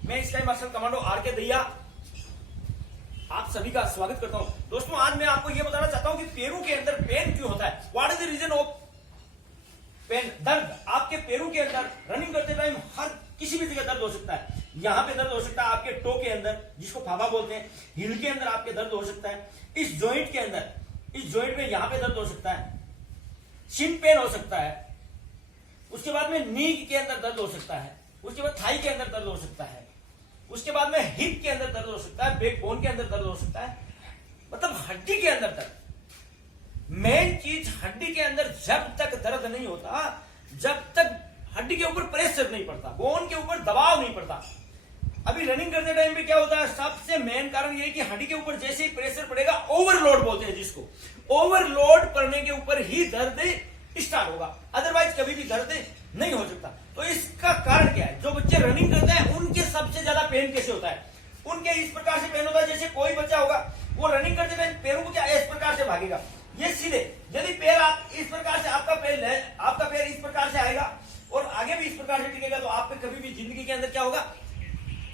मैं sky marshal commando R K. Dahiya आप सभी का स्वागत करता हूं। दोस्तों आज मैं आपको यह बताना चाहता हूं कि पैरों के अंदर पेन क्यों होता है। What is the reason of pain? दर्द आपके पैरों के अंदर रनिंग करते टाइम हर किसी भी जगह दर्द हो सकता है। यहां पे दर्द हो सकता है, आपके टो के अंदर जिसको फाफा बोलते हैं, हिल के अंदर आपके दर्द हो सकता है, इस जॉइंट के अंदर, इस जॉइंट में यहां पे दर्द हो सकता है, शिन पेन हो सकता है, उसके बाद में नी के अंदर दर्द हो सकता है, उसके बाद थाई के अंदर दर्द हो सकता है, उसके बाद में हिप के अंदर दर्द हो सकता है, बैक बोन के अंदर दर्द हो सकता है, मतलब हड्डी के अंदर दर्द। मेन चीज हड्डी के अंदर जब तक दर्द नहीं होता, जब तक हड्डी के ऊपर प्रेशर नहीं पड़ता, बोन के ऊपर दबाव नहीं पड़ता। अभी रनिंग करते टाइम पे क्या होता है, सबसे मेन कारण ये कि हड्डी के ऊपर जैसे ही प्रेशर पड़ेगा, ओवरलोड बोलते हैं जिसको, ओवरलोड पड़ने के ऊपर ही दर्द स्टार्ट होगा, अदरवाइज कभी भी दर्द नहीं हो सकता। तो इसका कारण क्या है? जो बच्चे रनिंग करते हैं उनके सबसे ज्यादा पेन कैसे होता है? उनके इस प्रकार से पेन होता है, जैसे कोई बच्चा होगा वो रनिंग करते टाइम पैरों को क्या इस प्रकार से भागेगा, ये सीधे, यदि पैर आप इस प्रकार से, आपका पैर इस प्रकार से आएगा और आगे भी इस प्रकार से टिकेगा, तो आप पे कभी भी जिंदगी के अंदर क्या होगा,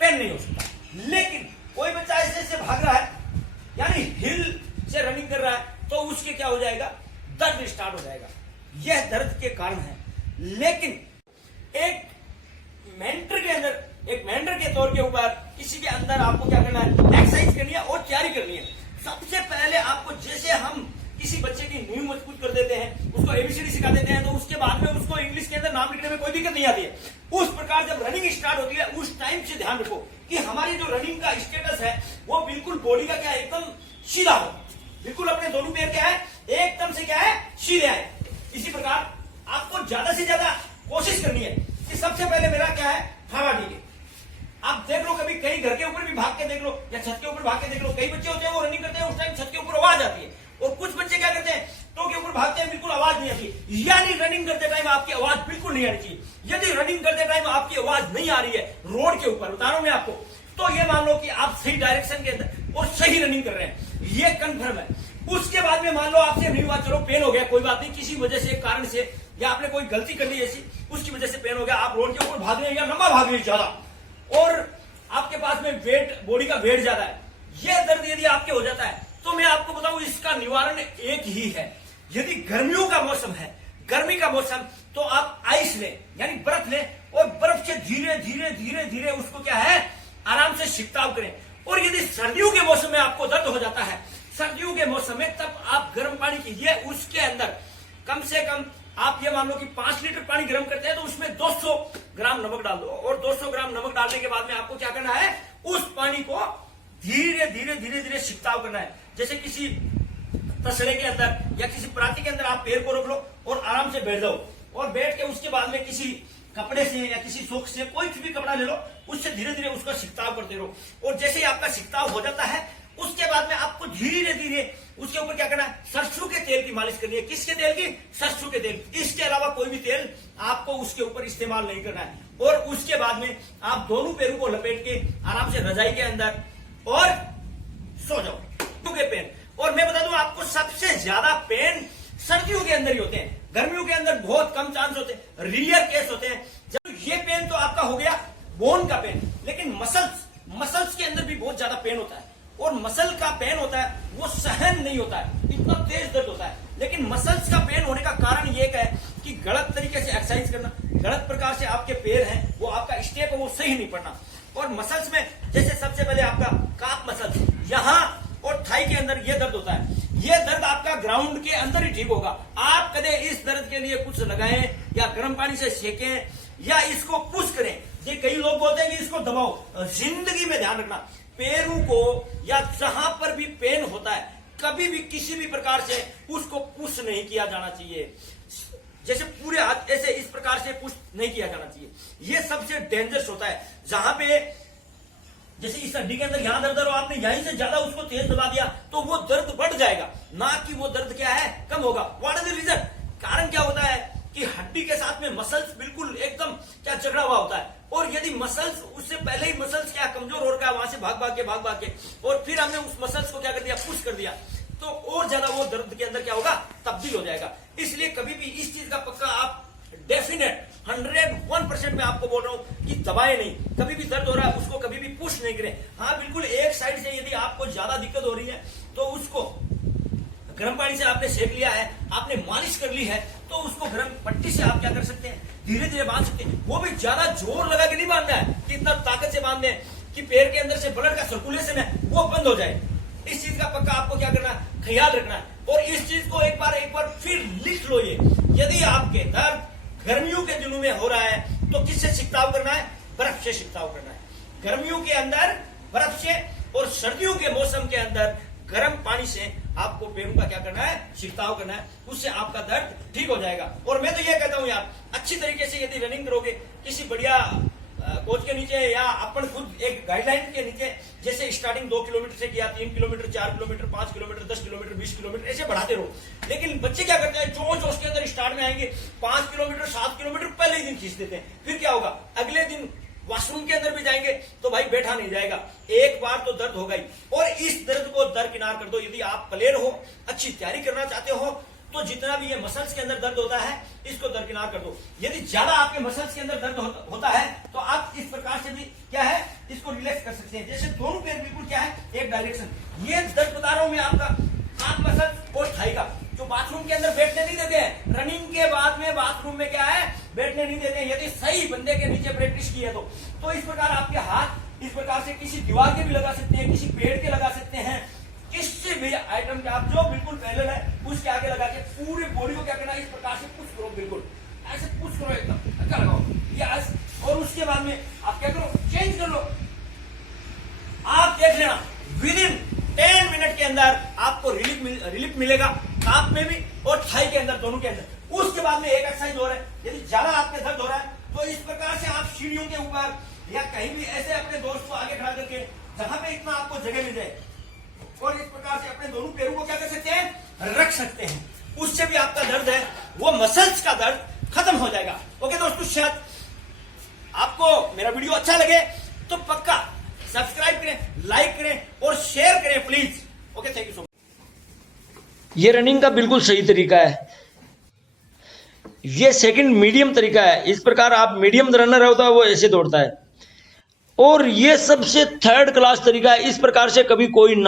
पेन नहीं हो सकता। लेकिन कोई बच्चा ऐसे ऐसे भाग रहा है, यानी हिल से रनिंग कर रहा है, तो उसके क्या हो जाएगा, दर्द स्टार्ट हो जाएगा। यह दर्द के कारण है। लेकिन एक मेंटर के अंदर, एक मेंटर के तौर के ऊपर किसी के अंदर आपको क्या करना है, एक्सरसाइज करनी है और तैयारी करनी है। सबसे पहले आपको, जैसे हम किसी बच्चे की नींव मजबूत कर देते हैं, उसको एबीसीडी सिखा देते हैं, तो उसके बाद में उसको इंग्लिश के अंदर नाम लिखने में कोई दिक्कत नहीं आती है। उस प्रकार जब रनिंग स्टार्ट होती है, उस टाइम से ध्यान रखो कि हमारी जो रनिंग का स्टेटस है वो बिल्कुल बॉडी का क्या है, एकदम सीधा हो, बिल्कुल अपने दोनों पैर क्या है, एकदम से क्या है, सीधे आए। इसी प्रकार आपको ज्यादा से ज्यादा कोशिश करनी है कि सबसे पहले मेरा क्या है, हवा नीचे। आप देख लो, कभी कहीं घर के ऊपर भी भाग के देख लो या छत के ऊपर भाग के देख लो, कई बच्चे होते हैं वो रनिंग करते हैं, उस टाइम छत के ऊपर आवाज आती है, और कुछ बच्चे क्या करते हैं, तो के ऊपर भागते हैं, बिल्कुल आवाज नहीं आती। यानी रनिंग करते टाइम आपकी आवाज बिल्कुल नहीं आनी चाहिए। यदि रनिंग करते टाइम आपकी आवाज नहीं आ रही है रोड के ऊपर, बता रहा हूं मैं आपको, तो ये मान लो कि आप सही डायरेक्शन के अंदर और सही रनिंग कर रहे हैं, ये कंफर्म है। उसके बाद में मान लो आपसे नहीं हुआ, चलो पेन हो गया, कोई बात नहीं, किसी वजह से, कारण से, या आपने कोई गलती कर ली ऐसी, उसकी वजह से पेन हो गया, आप रोड के ऊपर भाग रहे हैं या लंबा भाग रहे हैं ज्यादा, और आपके पास में वेट, बॉडी का वेट ज्यादा है, यह दर्द यदि आपके हो जाता है, तो मैं आपको बताऊं इसका निवारण एक ही है। यदि गर्मियों का मौसम है, गर्मी का मौसम, तो आप आइस लें, यानी बर्फ लें, और बर्फ से धीरे धीरे धीरे धीरे उसको क्या है, आराम से छिड़काव करें। और यदि सर्दियों के मौसम में आपको दर्द हो जाता है, सर्दियों के मौसम में, तब आप गर्म पानी कीजिए, उसके अंदर कम से कम आप ये मान लो कि 5 लीटर पानी गर्म करते हैं, तो उसमें 200 ग्राम नमक डाल दो, और 200 ग्राम नमक डालने के बाद में आपको क्या करना है, उस पानी को धीरे धीरे धीरे धीरे छिड़काव करना है। जैसे किसी तसले के अंदर या किसी पराती के अंदर आप पैर को रख लो और आराम से बैठ जाओ, और बैठ के उसके बाद में किसी कपड़े से या किसी सोख से, कोई भी कपड़ा ले लो, उससे धीरे धीरे उसका छिड़काव करते रहो। और जैसे ही आपका छिड़काव हो जाता है, उसके बाद में आपको धीरे धीरे उसके ऊपर क्या करना है, सरसों के तेल की मालिश करनी है। किसके तेल की? सरसों के तेल। इसके अलावा कोई भी तेल आपको उसके ऊपर इस्तेमाल नहीं करना है। और उसके बाद में आप दोनों पैरों को लपेट के आराम से रजाई के अंदर और सो जाओ। पेन, और मैं बता दूं आपको, सबसे ज्यादा पेन सर्दियों के अंदर ही होते हैं, गर्मियों के अंदर बहुत कम चांस होते हैं, रियर केस होते हैं। जब ये पेन तो आपका हो गया बोन का पेन, लेकिन मसल्स के अंदर भी बहुत ज्यादा पेन होता है, और मसल का पेन होता है वो सहन नहीं होता है, इतना तेज दर्द होता है। लेकिन मसल्स का पेन होने का कारण ये है कि गलत तरीके से एक्सरसाइज करना, गलत प्रकार से आपके पैर हैं, वो आपका स्टेप है वो सही नहीं पड़ना। और मसल्स में जैसे सबसे पहले आपका काफ मसल्स, यहाँ और थाई के अंदर ये दर्द होता है, ये दर्द आपका ग्राउंड के अंदर ही ठीक होगा। आप कदे इस दर्द के लिए कुछ लगाएं या गर्म पानी से सेकें या इसको पुश करें। ये कई लोग बोलते हैं कि इसको दबाओ, जिंदगी में ध्यान रखना, पैरों को या जहां पर भी पेन होता है, कभी भी किसी भी प्रकार से उसको पुश नहीं किया जाना चाहिए। जैसे पूरे हाथ ऐसे इस प्रकार से पुश नहीं किया जाना चाहिए, ये सबसे डेंजरस होता है। जहां पे जैसे इस हड्डी के अंदर यहां दर्द हो, आपने यहीं से ज्यादा उसको तेज दबा दिया, तो वो दर्द बढ़ जाएगा, ना कि वो दर्द क्या है, कम होगा। What is the reason? कारण क्या होता है कि हड्डी के साथ में मसल्स बिल्कुल एकदम क्या झगड़ा हुआ होता है, और यदि मसल्स उससे पहले ही मसल्स क्या कमजोर हो रखा है, वहां से भाग भाग के और फिर हमने उस मसल्स को क्या कर दिया, पुश कर दिया, तो और ज्यादा वो दर्द के अंदर क्या होगा, तब्दील हो जाएगा। इसलिए कभी भी इस चीज का पक्का आप डेफिनेट 101% मैं आपको बोल रहा हूं कि दबाए नहीं। कभी भी दर्द हो रहा है उसको नहीं करें। हाँ बिल्कुल, एक साइड से यदि आपको ज्यादा दिक्कत हो रही है तो उसको गर्म पानी से आपने सेक लिया है, आपने मालिश कर ली है, तो उसको गर्म पट्टी से आप क्या कर सकते हैं, धीरे धीरे बांध सकते हैं। वो भी ज्यादा जोर लगा के नहीं बांधना है कि इतना ताकत से बांध दें कि पैर के अंदर से ब्लड का सर्कुलेशन है वो बंद हो जाए। इस चीज का पक्का आपको क्या करना है, ख्याल रखना है। और इस चीज को एक बार फिर लिख लो, ये यदि आपके दर्द गर्मियों के दिनों में हो रहा है तो किससे छिड़काव करना है, बर्फ से छिड़काव करना है। गर्मियों के अंदर बर्फ से और सर्दियों के मौसम के अंदर गर्म पानी से आपको पैरों का क्या करना है, छिड़काव करना है। उससे आपका दर्द ठीक हो जाएगा। और मैं तो ये कहता हूं यार, अच्छी तरीके से यदि रनिंग करोगे किसी बढ़िया कोच के नीचे या अपन खुद एक गाइडलाइन के नीचे, जैसे स्टार्टिंग 2 किलोमीटर से किया, 3 kilometre, 4 kilometre, 5 kilometre, 10 kilometre, 20 kilometre, ऐसे बढ़ाते रहो। लेकिन बच्चे क्या करते हैं, जोश के अंदर स्टार्ट में आएंगे, 5 किलोमीटर, 7 किलोमीटर पहले ही दिन खींच देते हैं। फिर क्या होगा, अगले दिन वॉशरूम के अंदर भी जाएंगे तो भाई बैठा नहीं जाएगा, एक बार तो दर्द होगा ही। और इस दर्द को दरकिनार कर दो। यदि आप प्लेयर हो, अच्छी तैयारी करना चाहते हो, तो जितना भी ये मसल्स के अंदर दर्द होता है इसको दरकिनार कर दो। यदि ज्यादा आपके मसल्स के अंदर दर्द होता है तो आप इस प्रकार से भी क्या है, इसको रिलैक्स कर सकते हैं। जैसे दोनों पैर बिल्कुल क्या है, एक डायरेक्शन। ये दर्द बता रहा हूं मैं आपका हाथ मसल और थाई का, जो बाथरूम के अंदर बैठने नहीं देते हैं। रनिंग के बाद में बाथरूम में क्या है, बैठने नहीं देते हैं। यदि सही बंदे के नीचे प्रैक्टिस की है तो इस प्रकार आपके हाथ इस प्रकार से किसी दीवार के भी लगा सकते हैं, किसी पेड़ के लगा सकते हैं, किसी भी आइटम के आप जो बिल्कुल पहले है उसके आगे लगा के पूरी बॉडी को क्या करना है, इस प्रकार से पुश करो, बिल्कुल ऐसे पुश करो, एकदम अच्छा लगाओ यस। और उसके बाद में आप क्या करो, चेंज कर लो। आप देख लेना विद इन 10 मिनट के अंदर आपको रिलीफ मिलेगा, काफ में भी और थाई के अंदर, दोनों के अंदर। उसके बाद में एक एक्सरसाइज हो रहा है, यदि ज्यादा आपके दर्द हो रहा है तो इस प्रकार से आप सीढ़ियों के ऊपर या कहीं भी ऐसे अपने दोस्त को आगे खड़ा करके, जहां पे इतना आपको जगह मिल जाए, और इस प्रकार से अपने दोनों पैरों को क्या कर सकते हैं, रख सकते हैं। उससे भी आपका दर्द है वो मसल्स का दर्द खत्म हो जाएगा। ओके दोस्तों, शायद आपको मेरा वीडियो अच्छा लगे तो पक्का सब्सक्राइब करें, लाइक करें और शेयर करें please. Okay, thank you so much. ये रनिंग का बिल्कुल सही तरीका है। ये सेकंड मीडियम तरीका है। इस प्रकार आप मीडियम रनर होता है वो ऐसे दौड़ता है। और ये सबसे थर्ड क्लास तरीका है। इस प्रकार से कभी कोई ना